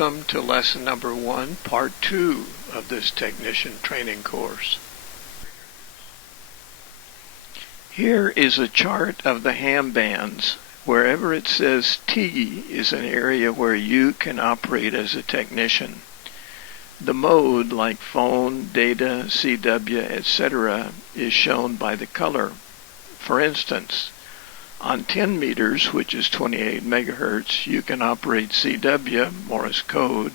Welcome to lesson number 1, part 2 of this technician training course. Here is a chart of the ham bands. Wherever it says T is an area where you can operate as a technician. The mode, like phone, data, CW, etc., is shown by the color. For instance, on 10 meters, which is 28 megahertz, you can operate CW, Morse code,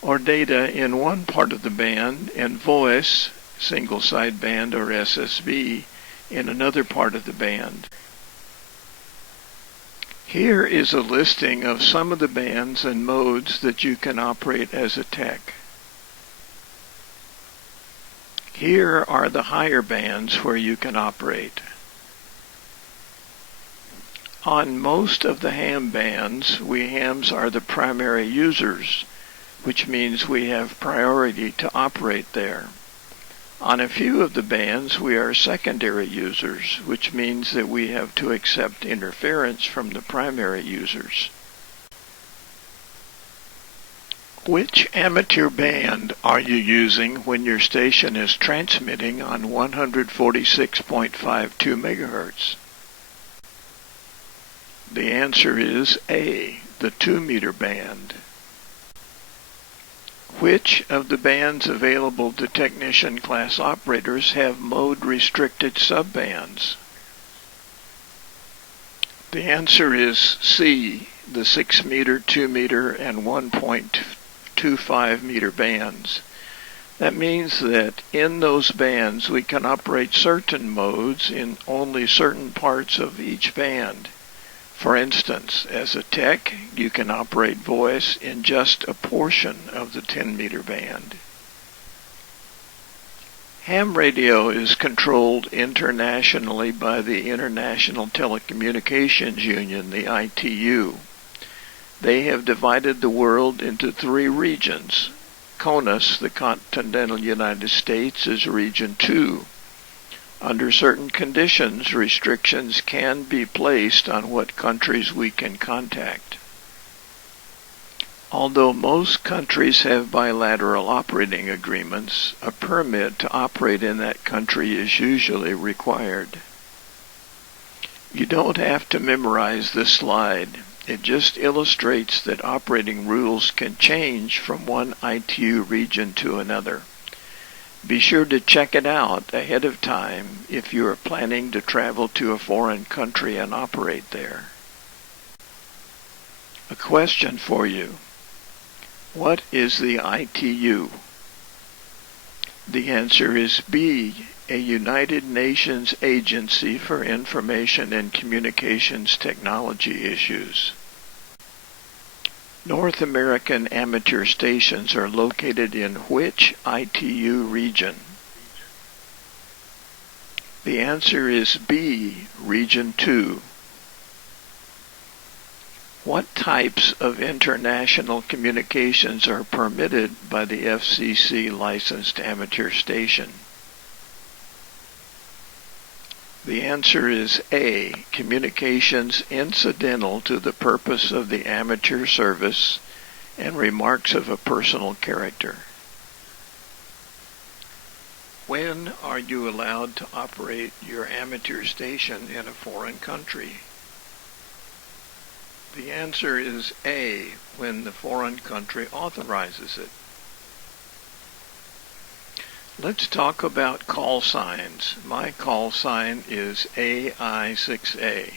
or data in one part of the band, and voice, single sideband or SSB, in another part of the band. Here is a listing of some of the bands and modes that you can operate as a tech. Here are the higher bands where you can operate. On most of the ham bands, we hams are the primary users, which means we have priority to operate there. On a few of the bands, we are secondary users, which means that we have to accept interference from the primary users. Which amateur band are you using when your station is transmitting on 146.52 megahertz? The answer is A, the 2-meter band. Which of the bands available to technician class operators have mode-restricted subbands? The answer is C, the 6-meter, 2-meter, and 1.25 meter bands. That means that in those bands we can operate certain modes in only certain parts of each band. For instance, as a tech, you can operate voice in just a portion of the 10-meter band. Ham radio is controlled internationally by the International Telecommunications Union, the ITU. They have divided the world into 3 regions. CONUS, the continental United States, is Region 2. Under certain conditions, restrictions can be placed on what countries we can contact. Although most countries have bilateral operating agreements, a permit to operate in that country is usually required. You don't have to memorize this slide. It just illustrates that operating rules can change from one ITU region to another. Be sure to check it out ahead of time if you are planning to travel to a foreign country and operate there. A question for you. What is the ITU? The answer is B, a United Nations agency for information and communications technology issues. North American amateur stations are located in which ITU region? The answer is B, Region 2. What types of international communications are permitted by the FCC licensed amateur station? The answer is A, communications incidental to the purpose of the amateur service and remarks of a personal character. When are you allowed to operate your amateur station in a foreign country? The answer is A, when the foreign country authorizes it. Let's talk about call signs. My call sign is AI6A.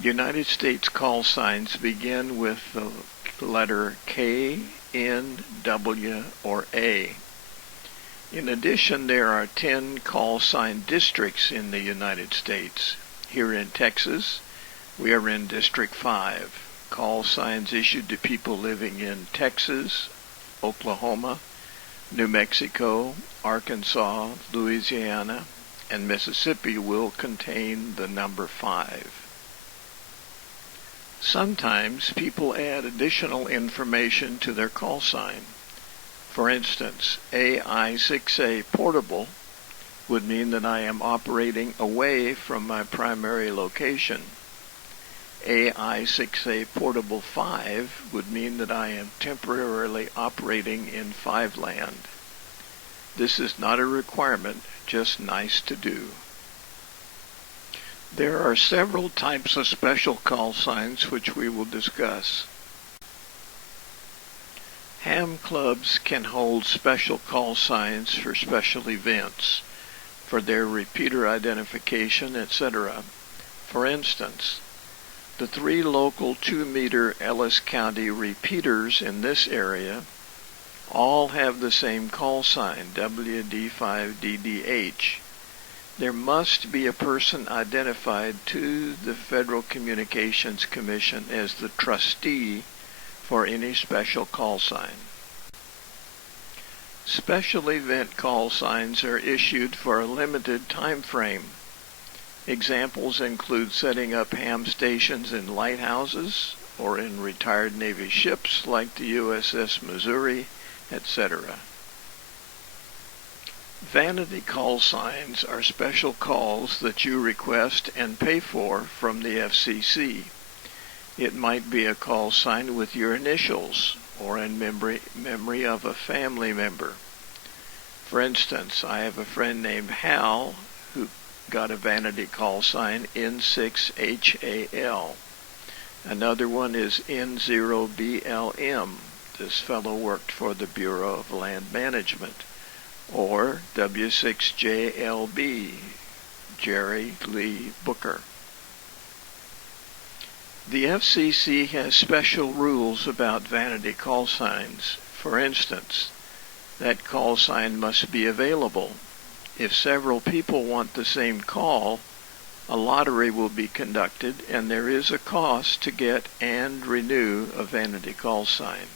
United States call signs begin with the letter K, N, W, or A. In addition, there are 10 call sign districts in the United States. Here in Texas, we are in District 5. Call signs issued to people living in Texas, Oklahoma, New Mexico, Arkansas, Louisiana, and Mississippi will contain the number 5. Sometimes people add additional information to their call sign. For instance, AI6A portable would mean that I am operating away from my primary location. AI6A Portable 5 would mean that I am temporarily operating in 5 land. This is not a requirement, just nice to do. There are several types of special call signs which we will discuss. Ham clubs can hold special call signs for special events, for their repeater identification, etc. For instance, the 3 local 2-meter Ellis County repeaters in this area all have the same call sign, WD5DDH. There must be a person identified to the Federal Communications Commission as the trustee for any special call sign. Special event call signs are issued for a limited time frame. Examples include setting up ham stations in lighthouses or in retired Navy ships like the USS Missouri, etc. Vanity call signs are special calls that you request and pay for from the FCC. It might be a call sign with your initials or in memory of a family member. For instance, I have a friend named Hal who got a vanity call sign N6HAL. Another one is N0BLM. This fellow worked for the Bureau of Land Management. Or W6JLB, Jerry Lee Booker. The FCC has special rules about vanity call signs. For instance, that call sign must be available. If several people want the same call, a lottery will be conducted, and there is a cost to get and renew a vanity call sign.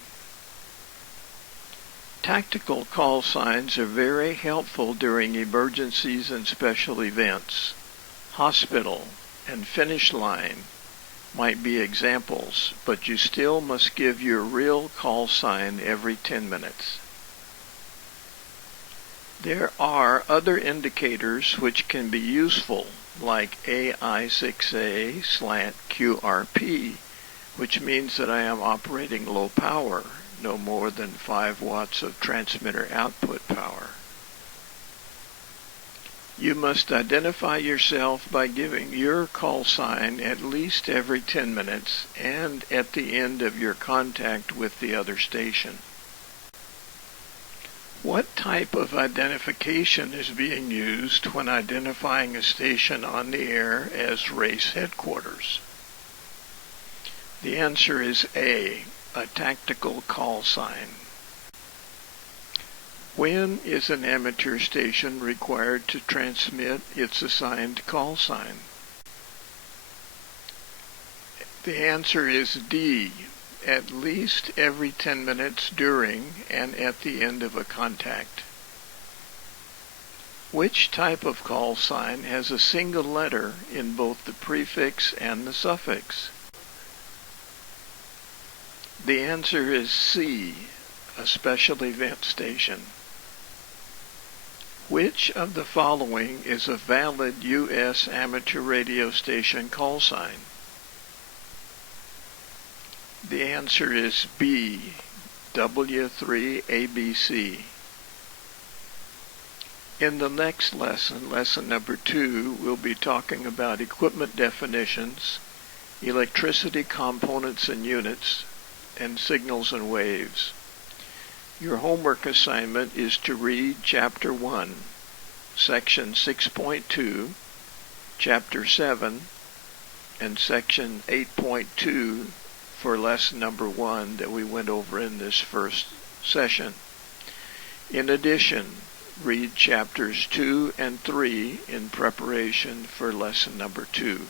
Tactical call signs are very helpful during emergencies and special events. Hospital and finish line might be examples, but you still must give your real call sign every 10 minutes. There are other indicators which can be useful, like AI6A/QRP, which means that I am operating low power, no more than 5 watts of transmitter output power. You must identify yourself by giving your call sign at least every 10 minutes and at the end of your contact with the other station. What type of identification is being used when identifying a station on the air as race headquarters? The answer is A, a tactical call sign. When is an amateur station required to transmit its assigned call sign? The answer is D, at least every 10 minutes during and at the end of a contact. Which type of call sign has a single letter in both the prefix and the suffix? The answer is C, a special event station. Which of the following is a valid U.S. amateur radio station call sign? The answer is B, W3ABC. In the next lesson, lesson number 2, we'll be talking about equipment definitions, electricity components and units, and signals and waves. Your homework assignment is to read Chapter 1, Section 6.2, Chapter 7, and Section 8.2 for lesson number 1 that we went over in this first session. In addition, read Chapters 2 and 3 in preparation for lesson number 2.